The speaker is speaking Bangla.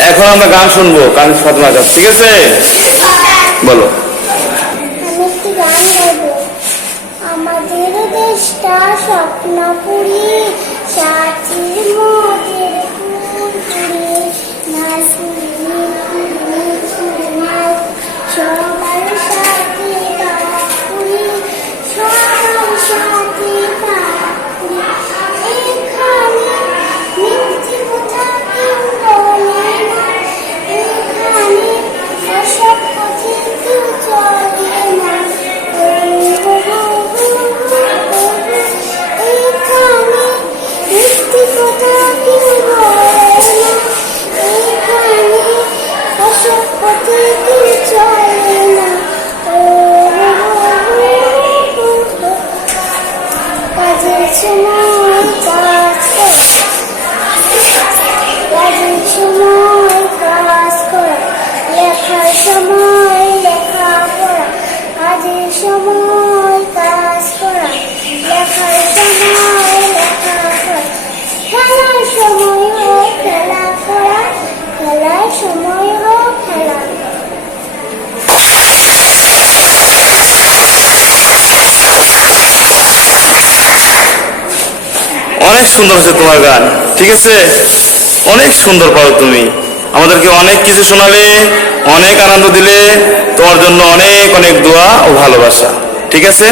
এখন আমরা গান শুনব কান ফাতমা গান ঠিক আছে? বলো। আমাদের দেশটা স্বপ্নপুরী মিথ্যে অনেক সুন্দর হচ্ছে তোমার গান, ঠিক আছে? অনেক সুন্দর পাও তুমি। আমাদেরকে অনেক কিছু শোনালে, অনেক আনন্দ দিলে, তোমার জন্য অনেক অনেক দোয়া ও ভালোবাসা, ঠিক আছে?